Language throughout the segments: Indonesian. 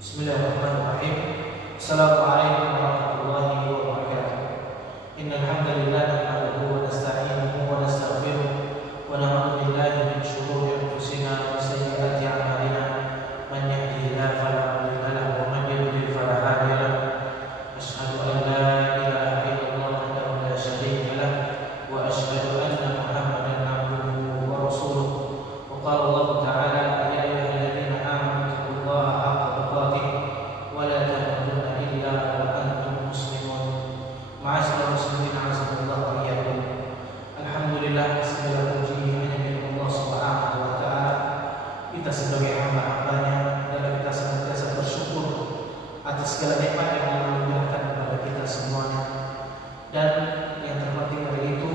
Bismillahirrahmanirrahim. Assalamualaikum warahmatullahi wabarakatuh. Innal hamdalillah nahmaduhu wa nasta'inuhu wa nastaghfiruh wa na'udzu billahi min shururi anfusina wa sayyiati a'malina. Man yahdihillahu fala mudilla lahu wa man yudlil fala hadiya lahu. Asyhadu an la ilaha illallah wahdahu la syarika lah wa asyhadu anna Muhammadan abduhu wa rasuluh. Wa qala Allah ta'ala ya ayyuhalladzina amanu taqullaha haqqa tuqatih wa la tamutunna illa wa antum muslimun. Ma'asyiral muslimin azzakumullah wa iyyakum. Alhamdulillah, segala puji hanya milik Allah Subhanahu wa taala. Kita sebagai hamba-hambanya adalah kita senantiasa bersyukur atas segala nikmat yang Allah anugerahkan kepada kita semuanya. Dan yang terpenting dari itu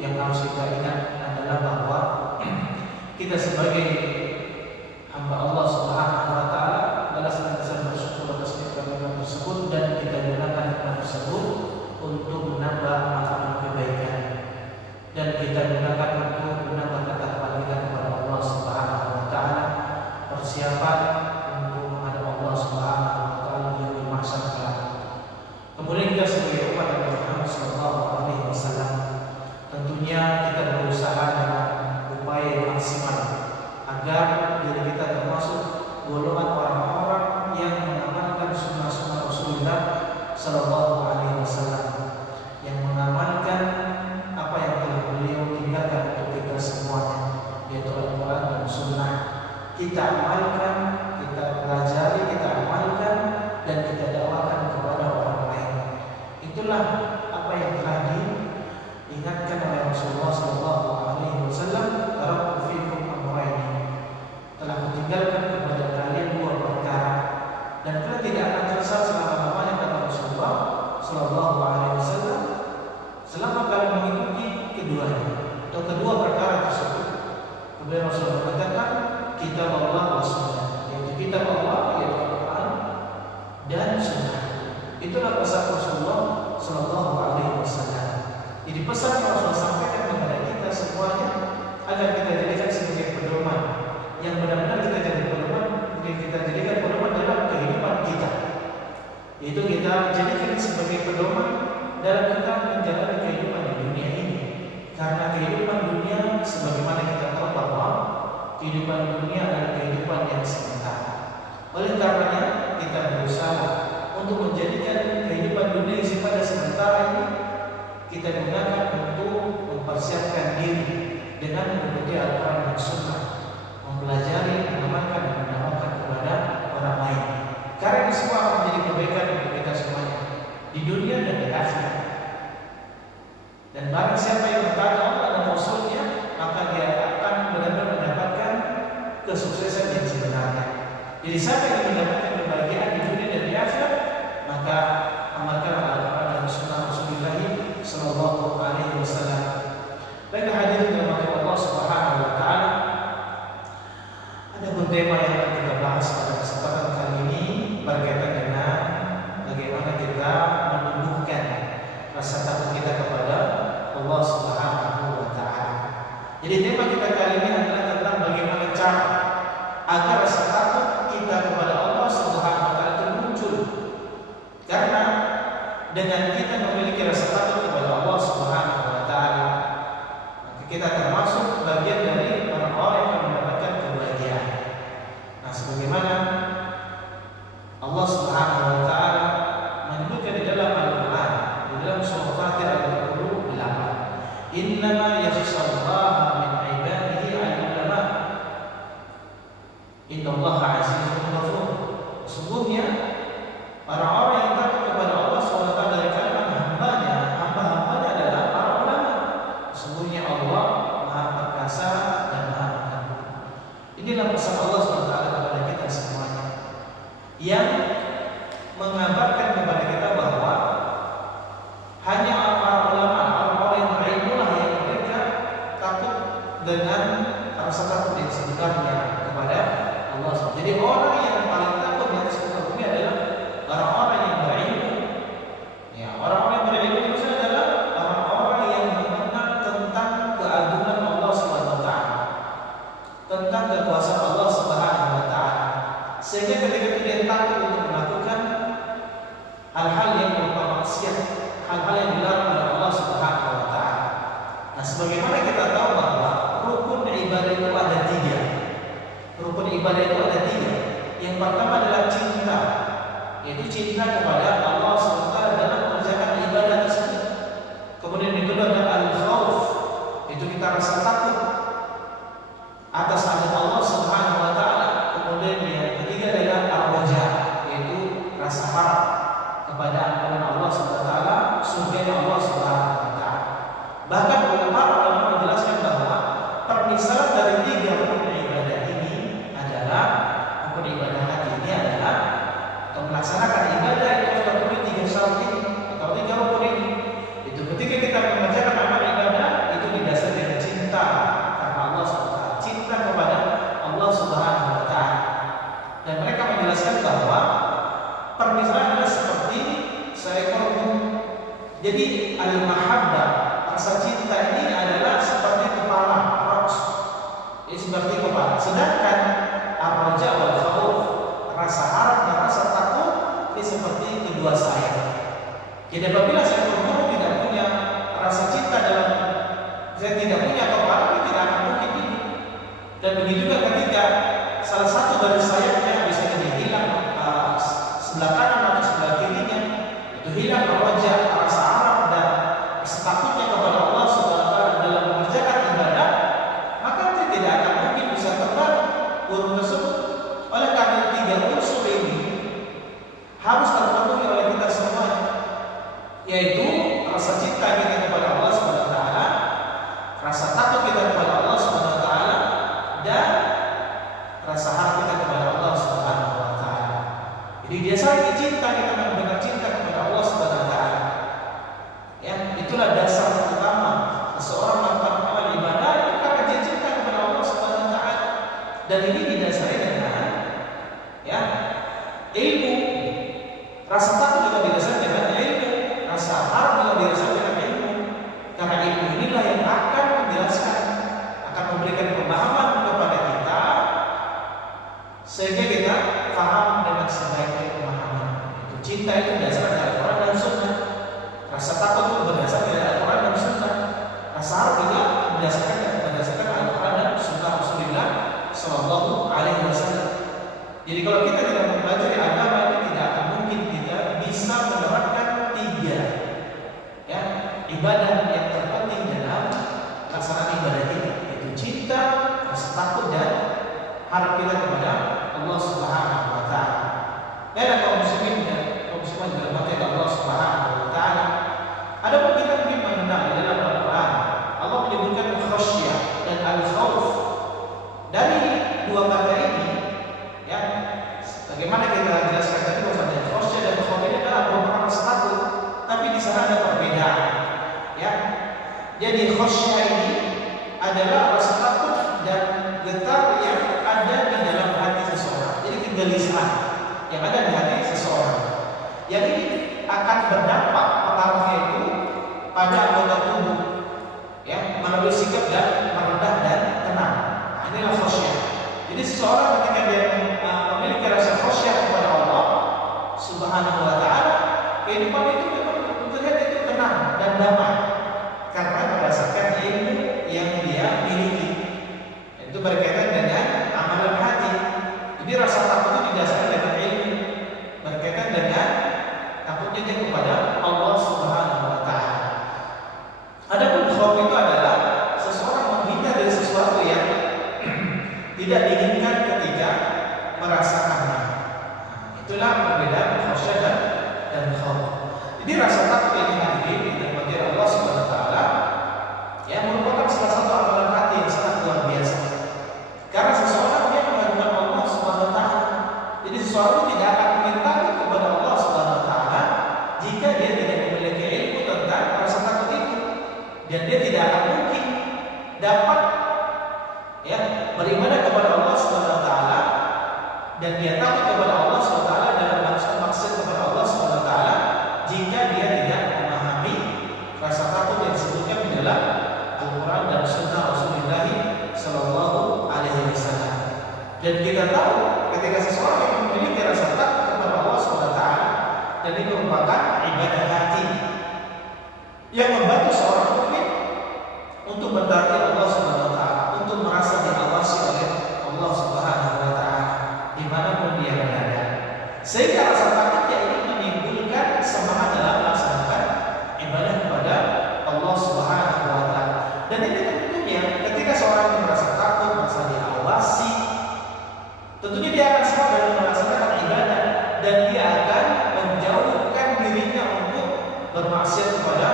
yang harus kita ingat adalah bahwa kita sebagai hamba Allah Subhanahu wa taala adalah senantiasa bersyukur atas nikmat tersebut, dan kita gunakan nikmat tersebut untuk menambah amal kebaikan, dan kita gunakan untuk menambah ketakwaan kita kepada Allah Subhanahu wa taala, persiapan untuk menghadap Allah Subhanahu wa taala di yaumul mahsyar kelak. Kemudian kita sebagai umat Nabi Muhammad sallallahu alaihi wasallam tentunya kita berusaha dengan upaya yang maksimal agar diri kita termasuk golongan orang-orang yang mengamalkan sunnah-sunnah Rasulullah sallallahu alaihi wasallam, yang mengamalkan apa yang telah beliau tinggalkan untuk kita semuanya, yaitu Al-Quran dan Sunnah. Kita amalkan, kita pelajari, kita amalkan, dan kita dakwakan kepada orang lain. Itulah apa yang telah diingatkan oleh Rasulullah sallallahu alaihi wasallam, taraktu fikum amrayni, telah kutinggalkan kepada kalian dua perkara, dan kalian tidak akan sesat selama-lamanya, kata Rasulullah sallallahu alaihi wasallam, selama kalian mengikuti keduanya atau kedua perkara tersebut. Kemudian Rasulullah mengatakan kitab Allah wa sunnah, yaitu kitab Allah, yaitu Al-Quran dan Sunnah. Itulah pesan Rasulullah sallallahu alaihi wasallam. Jadi pesan yang Rasulullah sampaikan kepada kita semuanya agar kita jadikan sebagai pedoman yang benar-benar kita jadikan pedoman dalam kehidupan kita. Yaitu kita jadikan sebagai pedoman dalam kita menjalani kehidupan di dunia ini. Karena kehidupan dunia, sebagaimana kita tahu bahwa kehidupan dunia adalah kehidupan yang sementara. Oleh karenanya kita berusaha untuk menjadikan kehidupan dunia yang sifatnya sementara ini kita gunakan untuk mempersiapkan diri dengan mengikuti Al-Quran dan Sunnah, mempelajari, mengamalkan, dan mendakwakan kepada orang lain. Karena ini semua akan menjadi kebaikan untuk kita semuanya di dunia dan di akhirat. Dan barang siapa yang mentaati Allah dan Rasulnya, maka dia akan benar-benar mendapatkan kesuksesan yang sebenarnya. Jadi siapa yang mendapatkan kebahagiaan di dunia dan di akhirat, maka amalkan Al-Quran dan Sunnah Rasulullah sallallahu alaihi wasallam. Baiklah hadirin dirahmati Allah Subhanahu wa taala, ada pun tema yang akan kita bahas pada kesempatan kali ini berkaitan dengan bagaimana kita menumbuhkan rasa takut kita kepada Allah Subhanahu wa taala. Jadi tema kita kali ini adalah tentang bagaimana cara agar rasa takut kita kepada Allah Subhanahu wa taala itu muncul. Karena dengan kita memiliki rasa takut kepada Allah Subhanahu wa taala, maka kita termasuk bagian dari orang-orang yang mendapatkan kebahagiaan. Nah, sebagaimana Allah Subhanahu wa taala menyebutkan di dalam Al-Qur'an, di dalam surah Fatir ayat 28, "Innama yakhshallaha min 'ibadihi al-ulama. Innallaha 'azizun ghafur." Sesungguhnya orang-orang yang takut kepada Allah SWT dari kalangan hamba-hambanya adalah para ulama. Sesungguhnya Allah Maha Perkasa dan Maha Pengampun. Inilah pesan Allah SWT kepada kita semuanya, yang mengabarkan kepada kita bahwa hanya para ulama, orang-orang yang berilmu lah yang mereka takut dengan rasa takut yang sebenarnya kepada Allah SWT. Jadi orang yang paling takut di atas muka bumi adalah orang-orang yang berilmu ketika itu dia takut untuk melakukan hal-hal yang berupa maksiat, hal-hal yang dilarang oleh Allah Subhanahu wa taala. Nah, sebagaimana kita tahu bahwa rukun ibadah itu ada tiga. Rukun ibadah itu ada tiga. Yang pertama adalah cinta, yaitu cinta kepada Allah SWT dalam mengerjakan ibadah tersebut. Kemudian yang kedua adalah al-khauf, itu kita rasa takut atas azab Allah Subhanahu wa taala. Kemudian yang ketiga adalah ar-raja, yaitu rasa harap kepada ampunan Allah Subhanahu wa taala, surga Allah Subhanahu wa taala. Bahkan para ulama menjelaskan bahwa permisalan dari tiga rukun ibadah ini adalah rukun ibadah hati ini adalah untuk melaksanakan ibadah itu harus terpenuhi tiga syarat ini atau tiga rukun ini. Itu ketika kita mengerjakan amal ibadah itu didasari dengan cinta karena Allah Subhanahu wa taala, cinta kepada Allah Subhanahu wa taala. Dan mereka menjelaskan bahwa permisalan adalah seperti seekor burung. Jadi al-mahabbah, rasa cinta ini adalah seperti kepala, ras. Ini seperti kepala. Sedangkan ar-raja wal khauf, rasa harap dan rasa takut ini seperti kedua sayap. Jadi apabila seekor burung tidak punya rasa cinta dalam, saya tidak punya kepala, ini tidak akan mungkin hidup. Dan begitu juga ketika salah satu dari sayapnya bisa jadi hilang, sebelah kanan atau sebelah kirinya, itu hilang ar-raja, rasa harap dan rasa takutnya kepada Allah Subhanahu wa taala dalam mengerjakan ibadah, maka dia tidak akan mungkin bisa terbang burung tersebut. Oleh karena tiga unsur ini harus terpenuhi oleh kita semuanya, yaitu rasa cinta kita kepada Allah Subhanahu wa taala, rasa takut kita kepada Allah Subhanahu wa taala, dan rasa harap kita kepada Allah Subhanahu wa taala. Jadi dia saling cinta, kita benar cinta kepada Allah Subhanahu wa taala. Ya, itulah dasar utama seseorang melakukan amal ibadah itu karena dia cinta kepada Allah Subhanahu wa taala. Dan ini didasari dengan ya, ilmu. Rasa takut juga didasari dengan ilmu, rasa harap juga didasari dengan ilmu. Karena ilmu inilah yang akan menjelaskan, akan memberikan pemahaman kepada kita sehingga kita paham dengan sebaik-baik pemahaman. Itu cinta itu berdasarkan dari Al-Quran dan Sunnah. Rasa takut itu berdasarkan dari Al-Quran dan Sunnah. Rasa harap juga berdasarkan Al-Quran dan Sunnah Rasulullah Sallallahu Alaihi Wasallam. Jadi kalau kita tidak mempelajari agama ini, tidak akan mungkin kita bisa menerapkan tiga ya, ibadah yang terpenting dalam pelaksanaan ibadah kita, yaitu cinta, rasa takut dan harap kita kepada Allah Subhanahu wa taala. Dan kaum muslimin dan kaum muslimat dirahmati Allah Subhanahu wa taala. Adapun kita mungkin mengenal di dalam Al-Qur'an, Allah menyebutkan khasyah dan al-khauf. Dari dua kata ini ya, bagaimana kita jelaskan tadi bahwa khasyah dan khauf ini adalah merupakan rasa takut, tapi di sana ada perbedaan. Ya. Jadi khasyah ini adalah rasa takut dan getar yang ada di dalam hati seseorang. Jadi kegelisahan yang ada di hati seseorang. Yang ini akan berdampak pengaruhnya itu pada anggota tubuh, ya, melalui sikap dan merendah dan tenang. Nah, inilah khasyah. Jadi seseorang ketika dia memiliki rasa khasyah kepada Allah Subhanahu wa taala, kehidupan itu memang terlihat itu tenang dan damai karena berdasarkan ilmu yang dia miliki. Itu berkaitan dengan amalan hati. Jadi rasa takut itu didasarkan dengan ilmu, berkaitan dengan takutnya dia kepada Allah Subhanahu wa taala. Adapun khauf itu adalah seseorang menghindar dari sesuatu yang tidak diinginkan ketika merasakannya. Itulah perbedaan khasyah dan khauf. Jadi rasa takut ini hadirin dirahmati Allah Subhanahu wa taala ya, merupakan salah satu amalan hati yang sangat luar biasa. Karena seseorang dia mengadukan Allah Subhanahu wa taala. Jadi seseorang tidak akan meminta kepada Allah Subhanahu wa taala jika dia tidak memiliki ilmu tentang rasa takut itu. Dan dia tidak akan mungkin dapat ya, beribadah kepada Allah Subhanahu wa taala dan dia takut kepada Allah Subhanahu wa taala dalam maksud kepada Allah Subhanahu wa taala jika dia tidak memahami rasa takut yang disebutkan di dalam Al-Quran dan Sunnah Rasulullah Sallallahu Alaihi Wasallam. Dan kita tahu ketika seseorang yang memiliki rasa takut kepada Allah Subhanahu wa taala, dan ini merupakan ibadah hati yang membantu seorang mukmin untuk mentaati Allah Subhanahu wa taala, untuk merasa diawasi oleh Allah Subhanahu wa taala dimanapun dia berada. Sehingga rasa takutnya ini menimbulkan semangat dalam melaksanakan ibadah kepada Allah Subhanahu wa taala. Dan ini tentunya ketika seorang merasa takut, merasa diawasi, tentunya dia akan semangat dalam melaksanakan ibadah, dan dia akan menjauhkan dirinya untuk bermaksiat kepada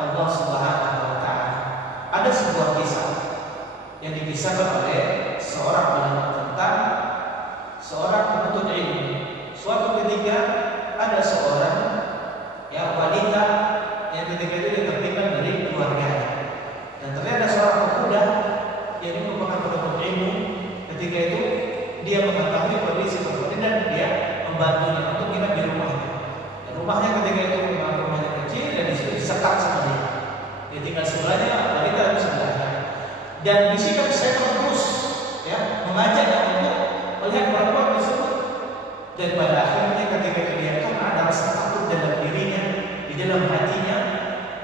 Allah Subhanahu wa taala. Ada sebuah kisah yang dikisahkan oleh seorang ulama tentang seorang penuntut ilmu. Suatu ketika ada seorang wanita yang ketika itu dia tertinggal dari keluarganya, dan ternyata seorang pemuda yang merupakan penuntut ilmu. Ketika itu dia mengetahui kondisi seperti ini dan dia membantunya untuk menginap di rumahnya. Dan rumahnya ketika itu memang rumahnya kecil dan disitu disekat sama dia. Dia tinggal sebelahnya, wanita di sebelahnya. Dan bisikan setan terus mengajaknya untuk melihat perempuan tersebut. Dan pada akhirnya ketika dia karena ada rasa takut dalam dirinya, di dalam hatinya,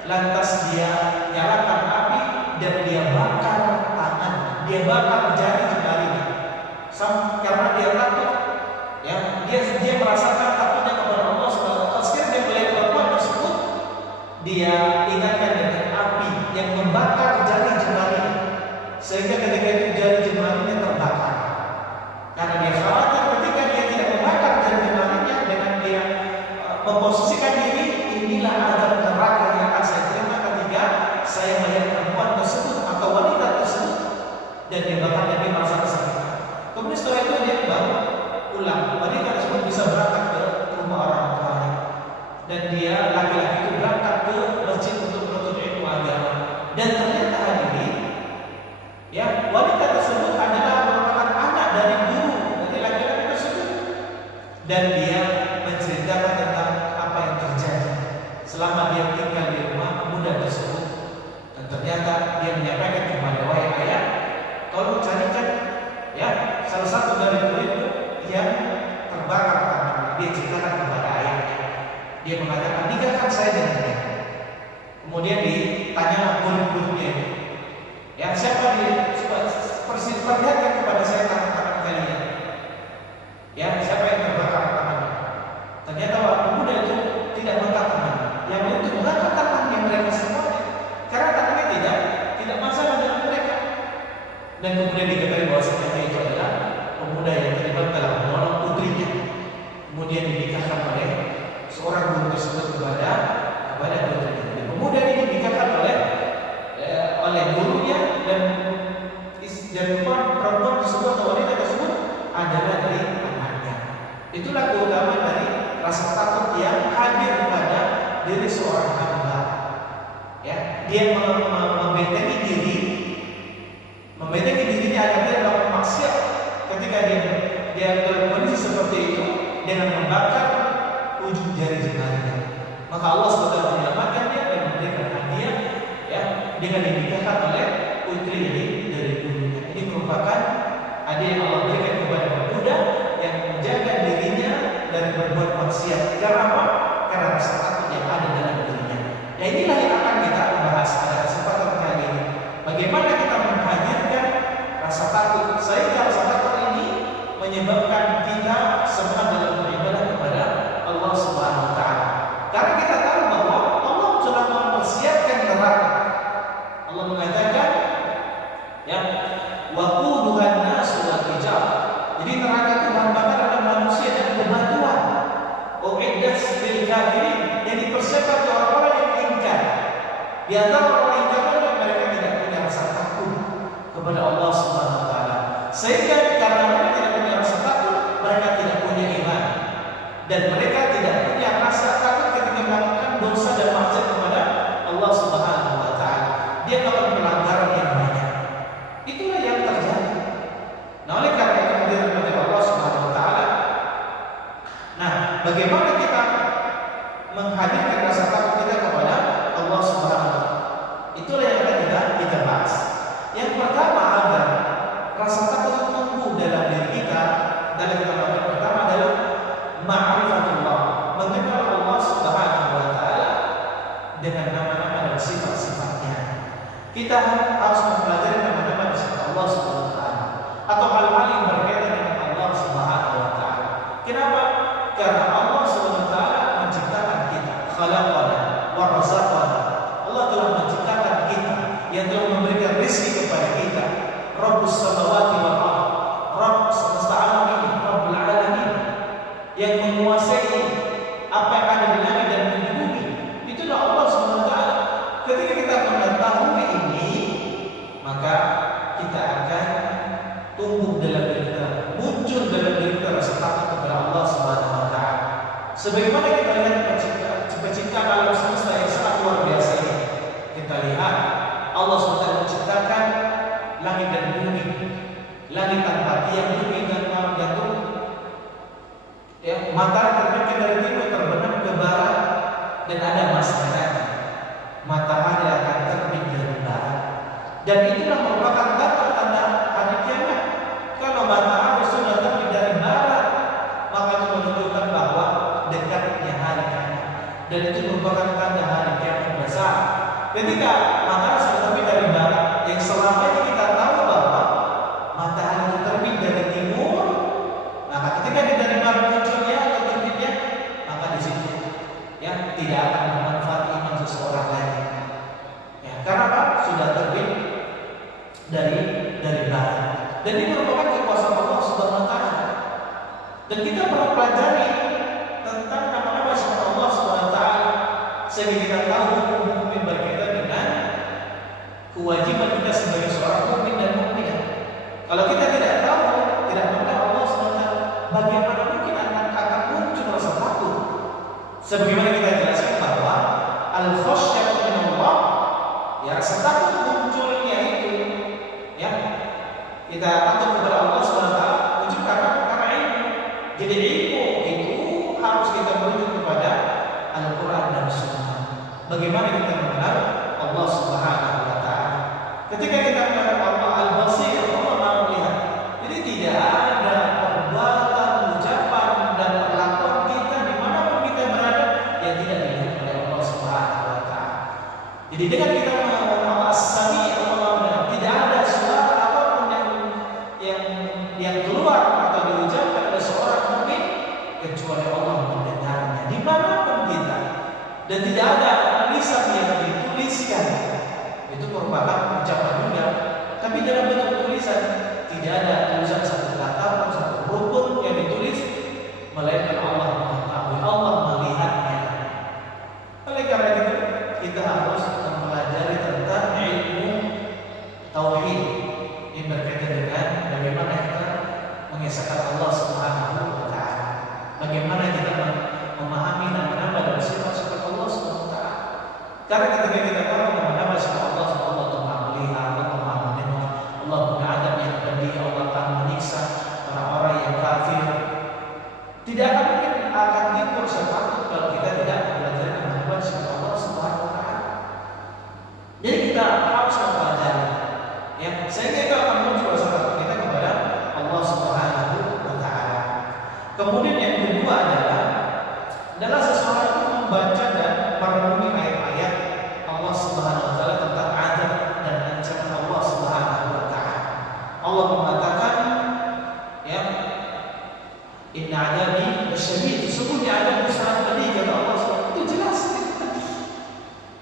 lantas dia nyalakan api dan dia bakar tangan, dia bakar jari jemarinya. Karena dia takut, dia merasakan takutnya kepada Allah Subhanahu wa taala. Sekiranya dia melihat perempuan tersebut, dia ingatkan dengan api yang membakar jari jemarinya, sehingga ketika itu jari jemarinya terbakar. Karena dia khawatir ketika dia tidak membakar jari jemarinya, dengan dia memposisikan diri, inilah azab neraka yang akan saya terima ketika saya melihat perempuan tersebut atau wanita tersebut, dan dia bakar dan dia merasa kesakitan. Kemudian setelah itu dia baru pulang. Wanita tersebut bisa berangkat ke rumah orang tuanya, dan dia laki-laki itu berangkat ke masjid untuk menuntut ilmu agama. Dan ternyata hari ini wanita tersebut adalah merupakan anak dari guru dari laki-laki tersebut, dan dia menceritakan tentang apa yang terjadi selama dia tinggal di rumah muda tersebut. Dan ternyata dia menyampaikan kepada wahai ayah, tolong carikan salah satu dari murid yang terbakar tangannya. Dia ceritakan kepada ayahnya. Dia mengatakan, nikahkan saya dengan dia. Kemudian ditanya murid-muridnya itu, siapa dia? Perlihatkan kepada saya tangan-tangan kalian. Siapa yang terbakar tangannya? Ternyata waktu muda itu tidak mengangkat tangannya. Yang itu mengangkat tangannya mereka semuanya, karena tangannya tidak masalah dengan mereka. Dan kemudian diketahui bahwa sebenarnya itu adalah pemuda yang terlibat dalam menolong putrinya. Kemudian dinikahkan oleh seorang guru tersebut kepada putrinya. Dan pemuda ini dinikahkan oleh gurunya, dan perempuan tersebut atau wanita tersebut adalah dari anaknya. Itulah keutamaan dari rasa takut yang hadir pada diri seorang hamba. Dia membentengi dirinya agar dia melakukan maksiat. Ketika dia dalam kondisi seperti itu dengan membakar ujung jari jemarinya, maka Allah SWT menyelamatkannya dan memberikan hadiah dengan dinikahkan oleh putri ini dari gurunya. Ini merupakan hadiah yang Allah berikan kepada pemuda yang menjaga dirinya dari berbuat maksiat. Karena apa? Karena rasa takut yang ada dalam dirinya. Inilah yang akan kita bahas pada kesempatan kali ini. Bagaimana kita menghadirkan rasa takut, sehingga rasa takut ini menyebabkan kita semangat dalam beribadah kepada Allah Subhanahu wa taala. Karena kita tahu bahwa Allah telah mempersiapkan neraka. Allah mengatakan waquduhan nasu wal hijarah. Jadi neraka itu bahan bakar adalah manusia dan bebatuan. Uiddat lil kafirin, yang dipersiapkan untuk orang-orang yang ingkar. Di antara orang ingkar adalah mereka tidak punya rasa takut kepada Allah Subhanahu wa taala. Sehingga karena mereka tidak punya rasa takut, mereka tidak punya iman. Dan mereka tidak punya rasa takut ketika melakukan dosa dan maksiat kepada Allah Subhanahu wa taala. Dia akan pelanggaran yang banyak. Itulah yang terjadi. Nah, oleh karena itu hadirin kepada Allah Subhanahu wa taala. Nah, bagaimana kita menghadirkan rasa takut kita kepada Allah Subhanahu wa taala? Itulah yang akan kita bahas. Yang pertama, agar rasa takut tumbuh dalam diri kita, dalam kita pertama adalah ma'rifatullah, mengenal Allah Subhanahu wa taala dengan nama-nama dan sifat-sifatnya. Kita harus mempelajari nama-nama dan sifat Allah Subhanahu wa taala atau hal-hal yang berkaitan dengan Allah Subhanahu wa taala. Kenapa? Karena Allah Subhanahu wa taala menciptakan kita, khalaqana wa razaqana. Allah telah menciptakan kita, yang telah memberikan rezeki kepada kita. Rabbus samawati wal ardh, Rabb semesta alam ini, Rabbul alamin, yang menguasai apa yang ada di langit dan di bumi. Itulah Allah Subhanahu wa taala. Ketika kita mengetahui ini, maka kita akan tumbuh dalam diri kita, muncul dalam diri kita rasa takut kepada Allah Subhanahu wa taala. Sebagaimana kita lihat penciptaan alam semesta yang sangat luar biasa ini. Kita lihat Allah SWT menciptakan langit dan bumi, langit tanpa tiang, bumi dan jatuh, ya, matahari terbit dari timur terbenam ke barat, dan ada masanya matahari akan terbit dari barat, dan itulah merupakan tanda hari kiamat. Kalau matahari sudah terbit dari barat, maka itu menunjukkan bahwa dekatnya hari kiamat, dan itu merupakan tanda hari kiamat besar. Ketika matahari sudah terbit dari barat, yang selama ini kita tahu bahwa matahari itu terbit dari timur, maka ketika dia dari barat munculnya atau terbitnya, maka di situ ya tidak akan bermanfaat iman seseorang lagi. Ya, karena apa? Sudah terbit dari barat. Dan ini merupakan kekuasaan Allah Subhanahu wa taala. Dan kita perlu pelajari tentang nama-nama sifat Allah Subhanahu wa taala sehingga kita tahu hukum-hukum yang berkaitan dengan kewajiban kita sebagai seorang mukmin dan mukminah. Kalau kita tidak tahu, tidak mengenal Allah Subhanahu wa taala, bagaimana mungkin akan muncul rasa takut? Sebagaimana kita jelaskan bahwa al-khasyatu min Allah, ya, rasa takut munculnya itu, ya, kita takut kepada Allah Subhanahu wa taala muncul karena ilmu. Jadi ilmu itu harus kita merujuk kepada Al-Quran dan Sunnah. Bagaimana kita mengenal Allah Subhanahu wa taala? Ketika kita mengenal Allah Al-Basir, Allah Maha melihat. Jadi tidak ada perbuatan, ucapan dan perlakuan kita dimanapun kita berada yang tidak dilihat oleh Allah Subhanahu wa taala. Jadi dengan kita mengenal Allah As-Sami, Allah Maha mendengar. Tidak ada suara apapun yang keluar atau diucapkan oleh seorang mukmin kecuali Allah mendengarnya dimanapun kita. Dan tidak ada tulisan yang dituliskan, itu merupakan ucapan juga, tapi dalam bentuk tulisan tidak ada tulisan satu kata atau satu huruf pun yang ditulis, melainkan Allah mengetahui, Allah melihatnya. Oleh karena itu kita harus mempelajari tentang ilmu tauhid yang berkaitan dengan bagaimana kita mengesahkan Allah Subhanahu wa taala, bagaimana kita memahami nama-nama dan sifat-sifat Allah Subhanahu wa taala. Karena ketika kita tahu nama-nama sifat Allah, Allah Maha melihat, Allah Maha mendengar, Allah punya adab yang pedih, Allah akan menyiksa orang-orang yang kafir. Tidak akan mungkin akan timbul takut kalau kita tidak mempelajari nama-nama sifat Allah Subhanahu wa taala. Jadi kita harus mempelajari, ya, sehingga kita akan muncul rasa takut kita kepada Allah Subhanahu wa taala. Kemudian yang kedua adalah seseorang itu membaca dan merenungi ayat-ayat Allah Subhanahu wa taala tentang adab dan ancaman Allah Subhanahu wa taala. Allah mengatakan, ya, inna adabi lasyadid, sesungguhnya adab sangat pedih kata Allah Subhanahu. Itu jelas.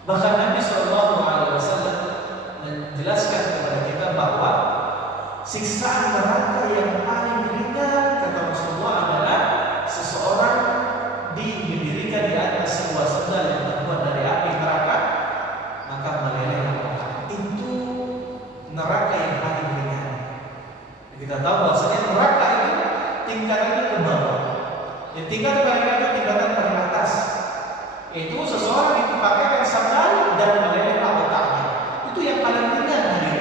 Bahkan Nabi sallallahu alaihi wasallam menjelaskan kepada kita bahwa siksaan neraka yang paling ringan kata Rasulullah adalah seseorang didirikan di atas sebuah sendal yang terbuat dari api neraka, maka meleleh neraka. Itu neraka yang paling ringan. Kita tahu bahwasanya neraka itu tingkatannya ke bawah. Yang tingkat paling atas, tingkatan paling atas, itu seseorang dipakaikan sandal dan meleleh otaknya. Itu yang paling ringan hari.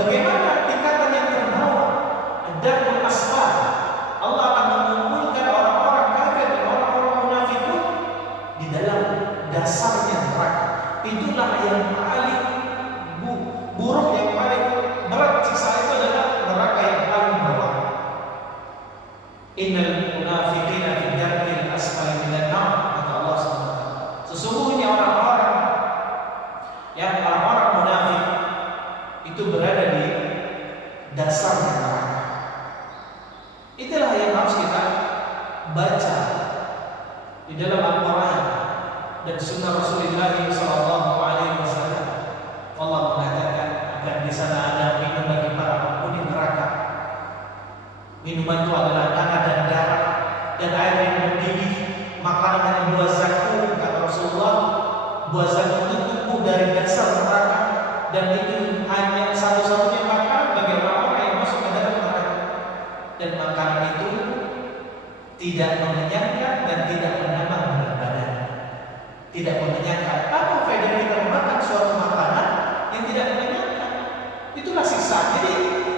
Bagaimana tingkatan yang terbawah? Dan asfal. Allah akan mengumpulkan orang-orang kafir dan orang-orang munafikun di dalam dasarnya neraka. Itulah yang paling buruk, yang paling berat siksa itu adalah neraka yang paling bawah. baca di dalam Al-Quran dan Sunnah Rasulullah Sallallahu Alaihi Wasallam, Allah mengatakan akan di sana ada minum bagi para penghuni neraka. Minuman itu adalah darah dan darah dan air yang mendidih, makanan yang buah zakum, kata Rasulullah. Buah zakum itu tumbuh dari dasar neraka dan itu hanya satu-satunya makanan bagi orang-orang yang masuk ke dalam neraka. Dan makanan itu tidak mengenyangkan dan tidak menambah berat badan. Tidak mengenyangkan. Apa faedah kita memakan suatu makanan yang tidak mengenyangkan? Itulah siksa. Jadi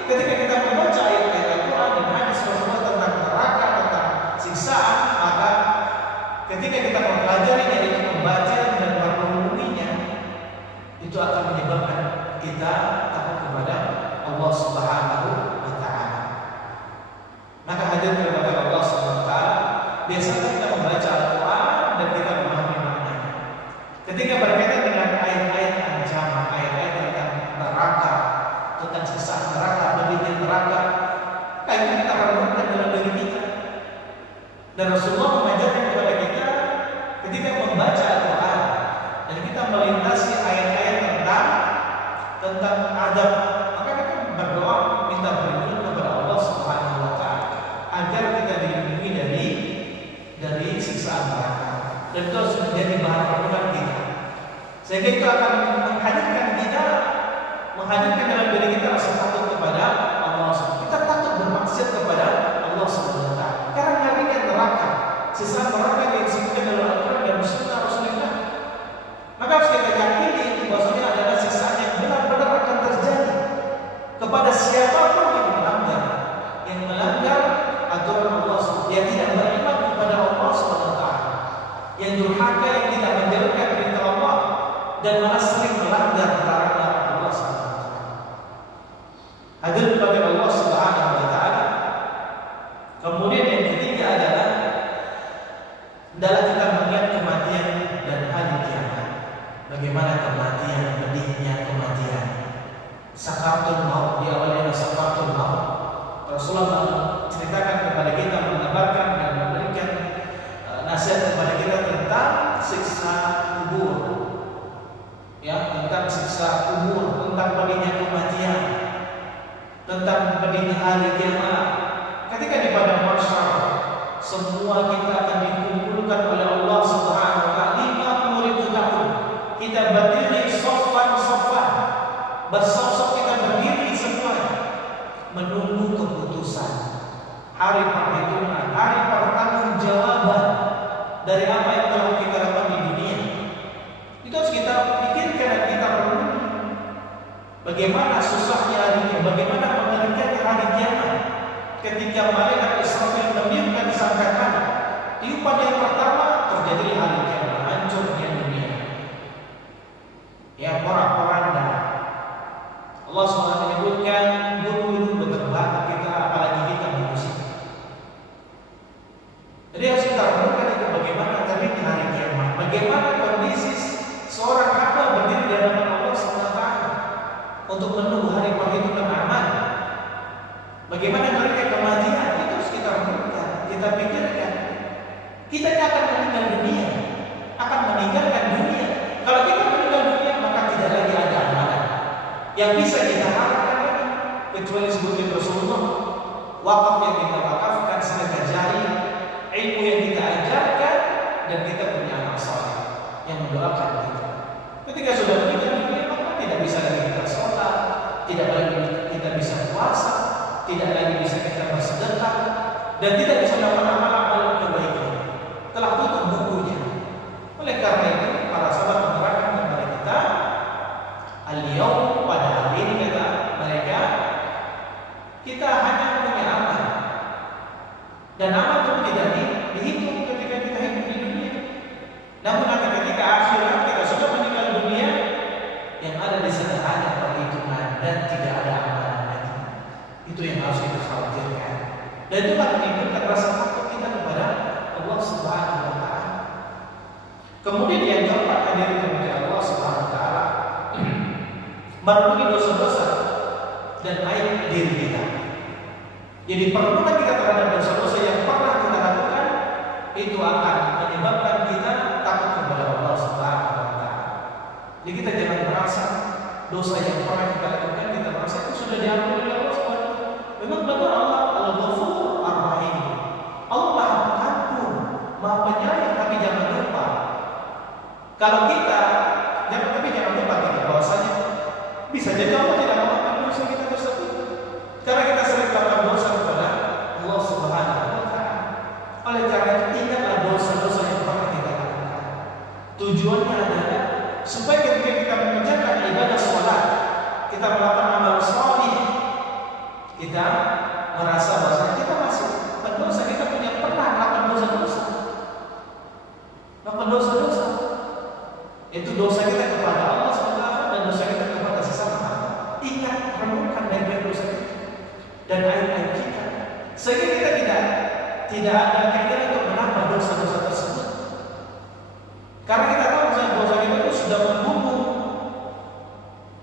ketika kita membaca ayat-ayat Al-Quran dan hadis Rasulullah tentang neraka, tentang siksaan, maka ketika kita mempelajari yaitu membaca dan merenunginya, itu akan menyebabkan kita takut kepada Allah Subhanahu wa Ta'ala. Maka hadirin kepada Allah Subhanahu wa Ta'ala, biasanya kita membaca Al-Quran dan kita memahami maknanya. Ketika berkaitan dengan ayat-ayat ancaman, ayat-ayat tentang neraka, tentang siksa neraka, pedihnya neraka, itu kita renungkan dalam diri kita. Dan Rasulullah mengajarkan kepada kita ketika membaca Al-Quran dan kita melintasi ayat-ayat tentang adab, maka kita berdoa minta perlindungan kepada Allah Subhanahu wa Ta'ala agar kita dilindungi dari siksaan neraka. Dan itu harus menjadi bahan renungan kita, sehingga itu akan menghadirkan dalam diri kita rasa takut kepada Allah. Kita takut bermaksiat kepada Allah Subhanahu wa Ta'ala karena ngerinya neraka, siksaan neraka yang disebutkan dalam Al-Quran dan Sunnah Rasulullah. Maka harus kita yakini bahwasanya adalah siksaan yang benar-benar akan terjadi kepada siapapun yang melanggar aturan Allah Subhanahu wa Ta'ala, yang tidak beriman kepada Allah Subhanahu wa Ta'ala, yang durhaka, yang tidak menjalankan perintah Allah dan malah sering melanggar larangan Allah Subhanahu wa Ta'ala. Hadirin kepada Allah Subhanahu wa Ta'ala. Kemudian yang ketiga adalah kita melihat kematian dan hari kiamat. Bagaimana kematian, pedihnya kematian. Sakaratul maut, diawali dengan sakaratul maut. Rasulullah menceritakan kepada kita, mengabarkan dan memberikan nasihat kepada kita tentang siksa kubur. Ya, tentang siksa kubur, tentang pedihnya kematian, tentang pedihnya hari kiamat. Ketika di padang mahsyar, semua kita akan dikumpulkan oleh Allah Subhanahu wa Ta'ala 50.000 tahun. Kita berdiri soffan-soffan, bersosok kita berdiri semua menunggu keputusan, hari perhitungan, hari pertanggungjawaban dari apa yang telah kita lakukan di dunia. Itu harus kita pikirkan dan kita renungi. Bagaimana susahnya hari ini, bagaimana mengerikannya hari kiamat ketika malaikat Israfil meniupkan sangkakala. Tiupan yang pertama terjadi hari kiamat, hancurnya dunia. Ya, porak-poranda. Allah SWT menyebutkan gunung-gunung berterbang, kita apalagi kita manusia. Jadi harus kita renungkan itu bagaimana tadi di hari kiamat, bagaimana kondisi seorang hamba berdiri di hadapan Allah SWT untuk menunggu hari perhitungan amal. Bagaimana mereka kematian, itu harus kita renungkan, kita pikirkan. Kita akan meninggal dunia, akan meninggalkan dunia. Kalau kita meninggal dunia, maka tidak lagi ada amalan yang bisa kita harapkan lagi, kecuali sebutin Rasulullah, wakaf yang kita wakafkan, sedekah jariah, ilmu yang kita ajarkan, dan kita punya anak saleh yang mendoakan kita. Ketika sudah meninggal dunia, maka tidak bisa lagi kita sholat, tidak lagi kita bisa puasa, tidak lagi bisa kita bersedekah, dan tidak bisa melakukan amal-amal kebaikan. Telah tutup bukunya. Oleh karena itu, para sahabat menerangkan kepada kita, al-yaum, pada hari ini kata mereka, kita hanya punya amal, dan amal itu tidak dihitung ketika kita hidup di dunia. Namun nanti ketika akhirat kita sudah meninggal dunia, yang ada di sana hanya perhitungan dan tidak ada amalan lagi. Itu yang harus kita khawatirkan. Dan itu akan menimbulkan rasa takut kita kepada Allah Subhanahu wa Ta'ala. Kemudian yang keempat, hadirin kepada Allah Subhanahu wa Ta'ala, merenungi dosa-dosa dan aib diri kita. Jadi perenungan kita terhadap dosa-dosa yang pernah kita lakukan itu akan menyebabkan kita takut kepada Allah Subhanahu wa taala. Jadi kita jangan merasa dosa yang pernah kita lakukan kita merasa itu sudah diampuni oleh Allah Subhanahu wa taala. Memang benar Allah Al-Ghafur Ar-Rahim. Allah Maha Pengampun, Maha Penyayang, tapi jangan lupa kalau kita jangan lupa kita bahwasanya bisa jadi Allah tidak memaafkan dosa kita tersebut karena kita sering melakukan dosa kepada Allah Subhanahu wa taala. Oleh karena itu ingatlah dosa-dosa yang pernah kita lakukan. Tujuannya adalah supaya ketika kita mengerjakan ibadah sholat, kita melakukan amal sholih, kita merasa bahwa kita masih pendosa, kita pernah melakukan dosa-dosa. Melakukan dosa-dosa. Itu dosa kita kepada Allah SWT dan dosa kita kepada sesama hamba. Ingat, renungkan baik-baik dosa kita dan aib-aib kita, sehingga kita tidak ada keinginan untuk menambah dosa-dosa tersebut. Karena kita tahu bahwa dosa kita itu sudah membunuh.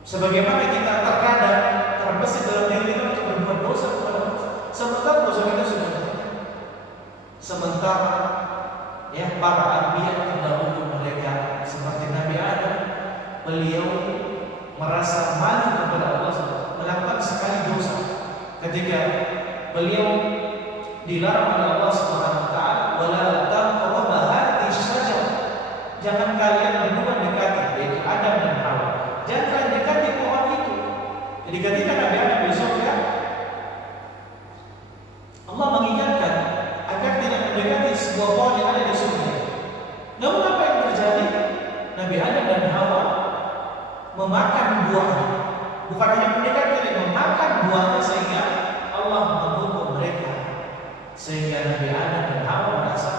Sebagaimana kita terkadang terbesit dalam diri kita untuk berbuat dosa kepada Allah, sementara dosa kita sudah banyak. Sementara ya para anbiya terdahulu mereka seperti Nabi Adam, beliau merasa malu kepada Allah melakukan sekali dosa ketika beliau dilarang oleh Allah Subhanahu wa taala, wala taqrabu hadhihi syajarah, jangan kalian berdua mendekati, yaitu Adam dan Hawa, jangan kalian dekati pohon itu. Jadi ketika Nabi Adam di surga, Allah mengingatkan agar tidak mendekati sebuah pohon yang ada di surga. Namun apa yang terjadi? Nabi Adam dan Hawa memakan buahnya. Bukan hanya mendekati, tapi memakan buahnya sehingga Allah menghukum mereka. Sehingga Nabi Adam dan Hawa merasa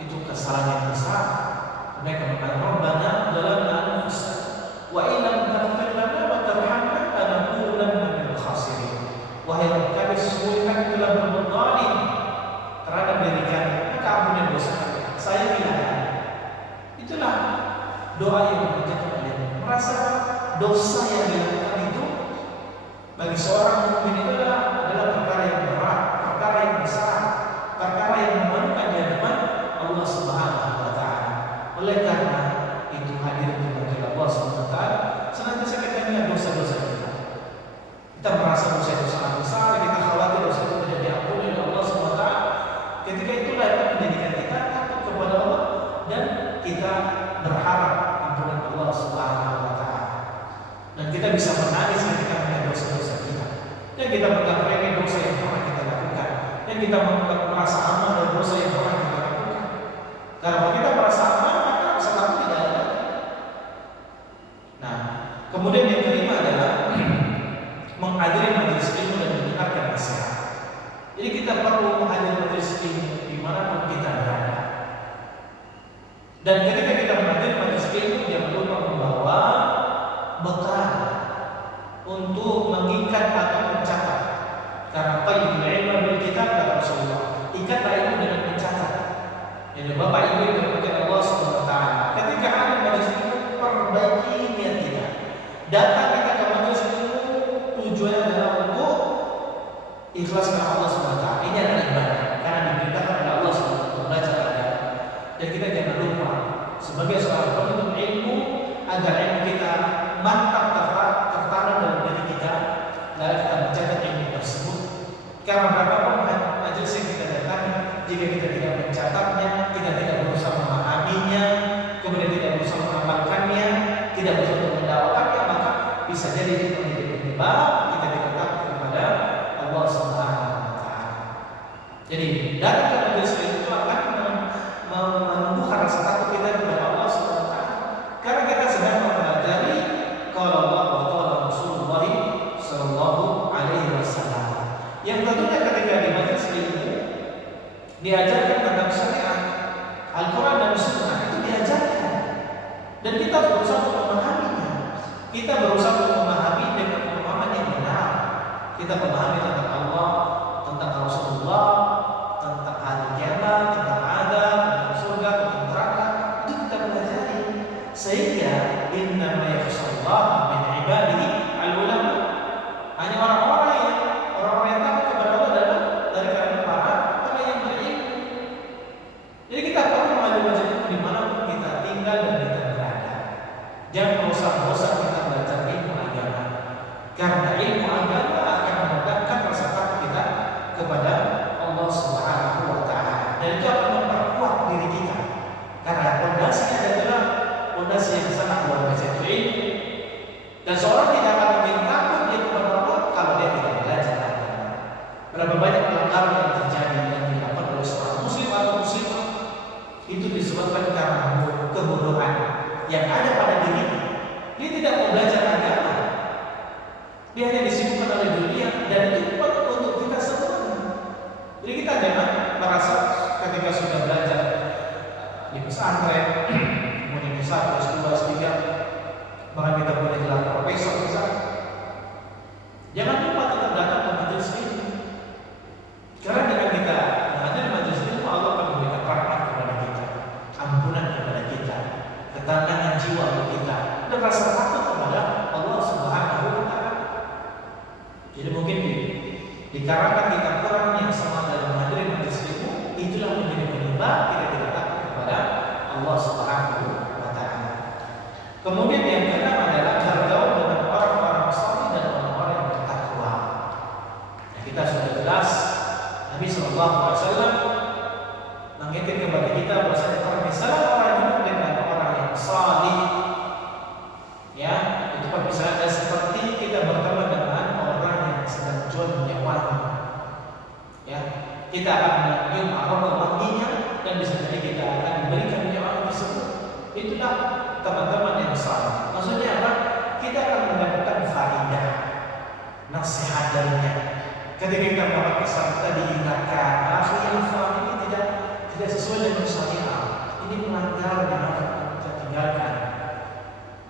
itu kesalahan yang besar. Mereka mengatakan, Rabbana zalamna anfusana wa in lam taghfir lana wa tarhamna lanakunanna minal khasirin. Wahai Rabb kami, sesungguhnya kami telah berbuat zalim terhadap diri kami, maka ampuni dosa kami. Saya bilang, itulah doa yang diucapkan oleh merasa dosa yang dilakukan itu bagi seorang mukmin itu adalah perkara yang berat, perkara yang besar, perkara yang memalukan di hadapan Allah Subhanahu wa taala. Oleh karena itu hadirin dirahmati Allah Subhanahu wa taala, senantiasa kita ingat dosa-dosa kita. Kita merasa dosa-dosa yang besar, kita khawatir dosa itu tidak diampuni oleh Allah Subhanahu wa taala. Ketika itulah yang menjadikan kita takut kepada Allah dan kita berharap ampunan Allah Subhanahu wa taala. Dan kita bisa menangis ketika melihat dosa-dosa kita. Dan kita menganggap dosa yang pernah kita lakukan. Dan kita merasa aman dari dosa yang pernah kita lakukan. Karena kita merasa aman, maka rasa takut tidak ada. Nah, kemudian yang kelima adalah menghadiri majelis ilmu dan mendengarkan nasihat. Jadi kita perlu menghadiri majelis ilmu dimanapun kita berada. Dan ketika kita menghadiri majelis ilmu, jangan lupa membawa bekal untuk mengikat atau mencatat. Karena qayyidul ilma bil kitab kata Rasulullah, ikatlah ilmu dengan mencatat. Jadi Bapak Ibu yang dirahmati Allah Subhanahu wa taala, ketika ada majelis ilmu, perbaiki niat kita. Datang kita ke majelis ilmu tujuannya adalah untuk ikhlas karena Allah Subhanahu wa taala. Ini adalah ibadah karena diperintahkan oleh Allah Subhanahu wa taala membaca ayat. Dan kita jangan lupa sebagai seorang penuntut ilmu agar ilmu kita mantap tertanam dalam diri kita, lalu kita mencatat ilmu tersebut. Karena berapapun majelis yang kita datangi, jika kita tidak mencatatnya, kita tidak berusaha memahaminya, kemudian tidak berusaha mengamalkannya, tidak berusaha mendakwakannya, maka bisa jadi itu menjadi penyebab kita tidak takut kepada Allah Subhanahu wa taala. Jadi datang ke majelis itu akan menumbuhkan rasa takut kita kepada Allah Subhanahu wa taala. Karena kita sedang mempelajari qala Allah wa qala Rasulullah sallallahu alaihi wasallam. Yang tentunya ketika di majelis ilmu diajarkan tentang syariat, Al-Qur'an dan Sunnah itu diajarkan. Dan kita berusaha untuk memahaminya. Kita berusaha untuk memahami dengan pemahaman yang benar. Kita memahami tentang Allah, tentang Rasulullah, tentang hari kiamat, tentang adab, tentang surga, tentang neraka. Itu kita pelajari. Sehingga innama yakhshallaha min ibadihi al-ulama. Hanya orang-orang yang takut kepada Allah adalah dari kalangan para yang berilmu. Jadi kita perlu mengajar dimanapun kita tinggal dan kita berada. Jangan bosan-bosan kita belajar ilmu agama, karena ilmu agama akan mendatangkan rasa takut kita kepada Allah Subhanahu wa Ta'ala, dan itu akan memperkuat diri kita, karena fondasinya adalah fondasi yang sangat luar biasa, ilmu. Dan seorang tidak akan mungkin takut dia kepada Allah kalau dia tidak belajar agama. Berapa banyak pelanggaran yang terjadi yang dilakukan oleh seorang muslim atau muslimah itu disebabkan karena kebodohan yang ada pada dirinya. Dia tidak mau belajar agama, dia hanya disibukkan oleh dunia, dan itu untuk kita semua. Jadi kita jangan merasa ketika sudah belajar di pesantren, kemudian S1, S2, S3, maka kita boleh gelar profesor misalnya. Jangan lupa tetap datang ke majelis ilmu, karena dengan kita hadir majelis ilmu, Allah akan memberikan rahmat kepada kita, ampunan kepada kita, ketenangan jiwa untuk kita, dan rasa takut kepada Allah Subhanahu wa Ta'ala. Jadi mungkin dikarenakan kita kurang yang sama dalam menghadiri majelis ilmu, itulah menjadi penyebab kita tidak takut kepada Allah Subhanahu wa Ta'ala. Kemudian yang keenam adalah bergaul dengan orang-orang saleh dan orang-orang yang bertakwa. Nah, kita sudah jelas Nabi Sallallahu Alaihi Wasallam mengingatkan kepada kita bahwa misalnya orang itu dengan orang yang saleh, ya, itu permisalan seperti kita bertemu dengan orang yang sedang jual minyaknya. Ya, kita akan menyium aroma wanginya, dan bisa jadi kita akan diberikan minyak tersebut. Itulah teman-teman yang saleh. Maksudnya apa? Kita akan mendapatkan faedah, nasihat darinya. Ketika kita melakukan pesan, kita diingatkan, akhirnya ini tidak sesuai dengan syariat. Ini melanggar yang harus kita tinggalkan.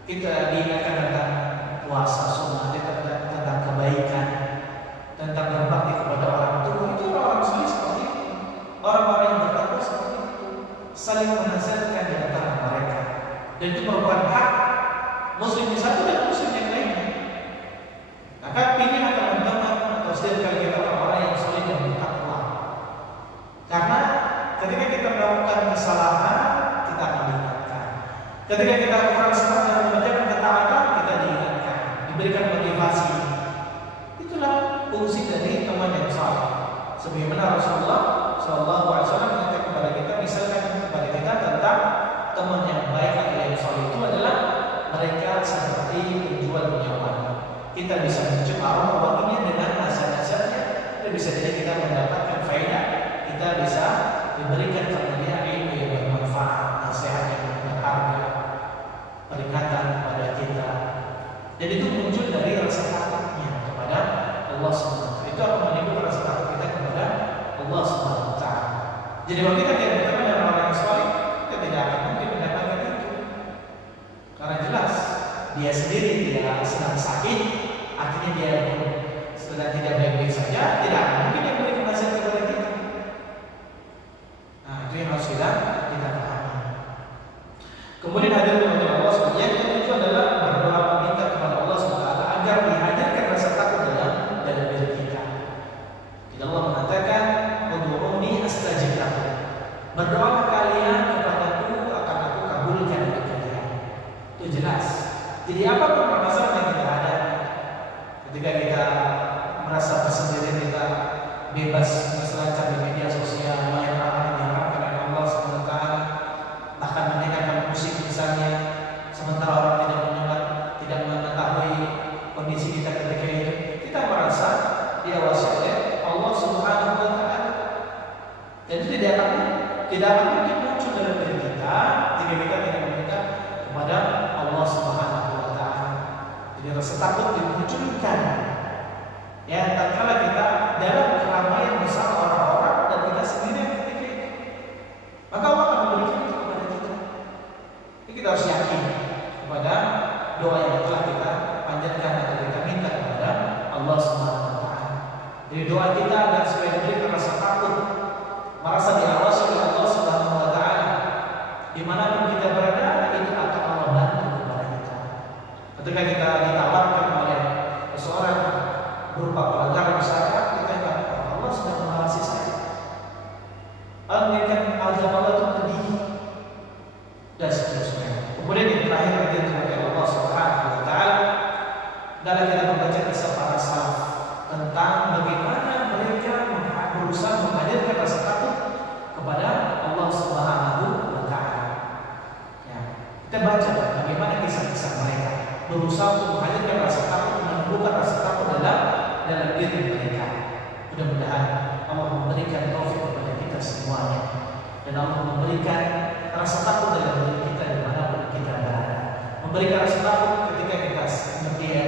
Kita diingatkan tentang puasa sunnah, tentang kebaikan, tentang berbakti kepada orang tua. Itu orang saleh seperti itu. Orang-orang yang bertakwa seperti itu, saling menasihatkan di antara mereka. Dan itu merupakan hak muslim yang satu dan muslim yang lainnya. Maka pilihlah teman-teman atau circle kita orang-orang yang saleh dan bertakwa. Karena ketika kita melakukan kesalahan, kita akan diingatkan. Ketika kita kurang semangat dalam mengerjakan ketaatan, kita diingatkan, diberikan motivasi. Itulah fungsi dari teman yang saleh. Sebagaimana Rasulullah Shallallahu Alaihi Wasallam mengatakan kepada kita, misalkan kepada kita tentang teman yang baik atau yang saleh itu adalah mereka seperti penjual minyak wangi. Kita bisa mencium aroma wanginya dengan nasihat-nasihatnya, dan bisa jadi kita mendapatkan faedah. Kita bisa diberikan kepada ilmu yang bermanfaat, nasihat yang berharga, peringatan kepada kita. Dan itu muncul dari rasa takutnya kepada Allah Subhanahu wa Ta'ala. Itu akan menimbulkan rasa takut kita kepada Allah Subhanahu wa Ta'ala. Jadi kalau kita tidak bertemu dengan orang yang saleh, kita tidak akan mungkin mendapatkan itu. Karena jelas dia sendiri tidak sedang sakit, artinya dia pun sedang tidak baik-baik saja, tidak akan mungkin dia memberikan nasihat kepada kita. Nah, itu yang harus kita pahami. Kemudian hadir kepada Allah SWT. Yang kedua adalah berdoa meminta kepada Allah SWT agar dihadirkan rasa takut dalam diri kita. Jadi Allah mengatakan, "Ud'uuni astajib lakum." Berdoalah kalian kepadaku, akan aku kabulkan doa kalian. Itu jelas. Jadi apapun permasalahan yang kita hadapi, ketika kita merasa bersendirian, kita bebas berselancar di media sosial, main yang diharapkan oleh Allah SWT, bahkan mendengarkan musik misalnya, sementara orang tidak mendengar, tidak mengetahui kondisi kita ketika itu, kita merasa diawasi oleh Allah Subhanahu wa Ta'ala. Dan itu tidak akan mungkin muncul dalam diri kita jika kita tidak meminta kepada Allah Subhanahu wa Ta'ala. Jadi rasa takut dimunculkan, ya, tatkala kita dalam keramaian bersama orang-orang dan kita sendirian ketika itu, maka Allah akan memberikan itu kepada kita. Jadi kita harus yakin kepada doa yang telah kita panjatkan atau kita minta kepada Allah Subhanahu wa Ta'ala. Jadi doa kita agar supaya diberikan rasa takut, merasa diawasi oleh Allah Subhanahu wa Ta'ala. Dimanapun kita berada, itu akan Allah bantu kepada kita. Ketika kita ditawarkan oleh seseorang berupa pelanggaran misalkan, kita katakan Allah sedang mengawasi saya. Allah memberikan azab Allah itu berusaha untuk menghadirkan rasa takut, menumbuhkan rasa takut dalam diri mereka. Mudah-mudahan Allah memberikan taufik kepada kita semuanya, dan Allah memberikan rasa takut dalam diri kita dimanapun kita berada. Memberikan rasa takut ketika kita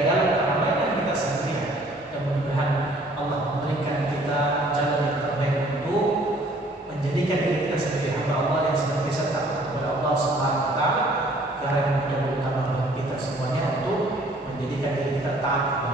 dalam keramaian kita sendirian, dan mudah-mudahan Allah memberikan kita jalan yang terbaik untuk menjadikan diri kita sebagai hamba Allah yang senantiasa takut kepada Allah Subhanahu wa taala, karena yang menjadi utama bagi kita semuanya untuk menjadikan diri kita taat